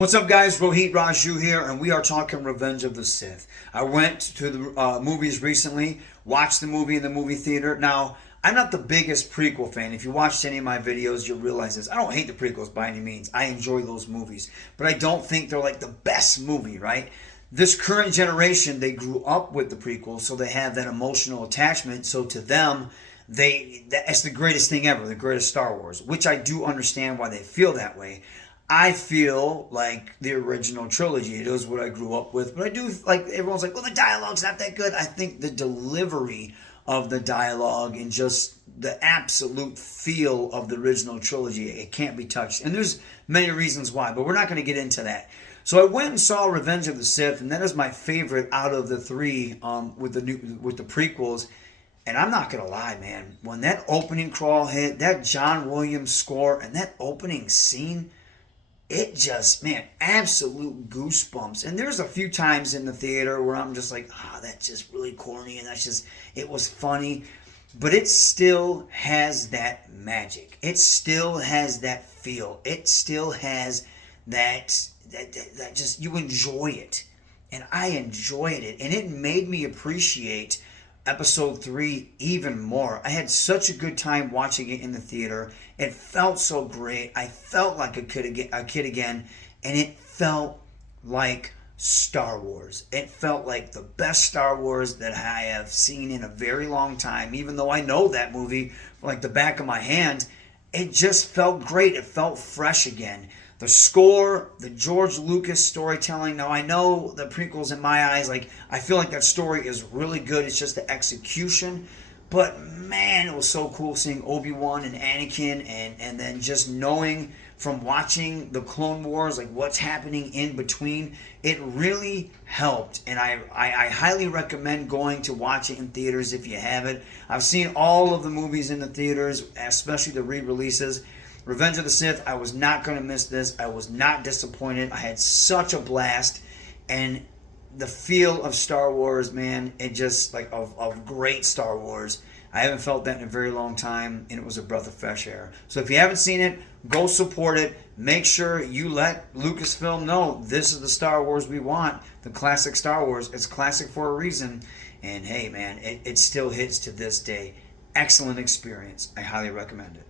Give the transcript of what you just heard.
What's up, guys? Raju here, and we are talking Revenge of the Sith. I went to the movies recently, watched the movie in the movie theater. Now, I'm not the biggest prequel fan. If you watched any of my videos, you'll realize this. I don't hate the prequels by any means. I enjoy those movies, but I don't think they're like the best movie, right? This current generation, they grew up with the prequels, so they have that emotional attachment. So to them, that's the greatest thing ever, the greatest Star Wars, which I do understand why they feel that way. I feel like the original trilogy. It is what I grew up with, but I do like everyone's like, well, the dialogue's not that good. I think the delivery of the dialogue and just the absolute feel of the original trilogy, it can't be touched. And there's many reasons why, but we're not going to get into that. So I went and saw Revenge of the Sith, and that is my favorite out of the three with the prequels. And I'm not gonna lie, man. When that opening crawl hit, that John Williams score, and that opening scene, it just, man, absolute goosebumps. And there's a few times in the theater where I'm just like, that's just really corny, and it was funny. But it still has that magic. It still has that feel. It still has that just, you enjoy it. And I enjoyed it. And it made me appreciate episode 3 even more. I had such a good time watching it in the theater. It felt so great. I felt like a kid again, and it felt like Star Wars. It felt like the best Star Wars that I have seen in a very long time. Even though I know that movie like the back of my hand, it just felt great. It felt fresh again. The score, the George Lucas storytelling. Now, I know the prequels, in my eyes, like, I feel like that story is really good. It's just the execution. But man, it was so cool seeing Obi-Wan and Anakin, and then just knowing from watching the Clone Wars, like what's happening in between. It really helped. And I highly recommend going to watch it in theaters if you haven't. I've seen all of the movies in the theaters, especially the re-releases. Revenge of the Sith, I was not going to miss this. I was not disappointed. I had such a blast. And the feel of Star Wars, man, it just, like, of great Star Wars. I haven't felt that in a very long time, and it was a breath of fresh air. So if you haven't seen it, go support it. Make sure you let Lucasfilm know this is the Star Wars we want, the classic Star Wars. It's classic for a reason. And hey, man, it still hits to this day. Excellent experience. I highly recommend it.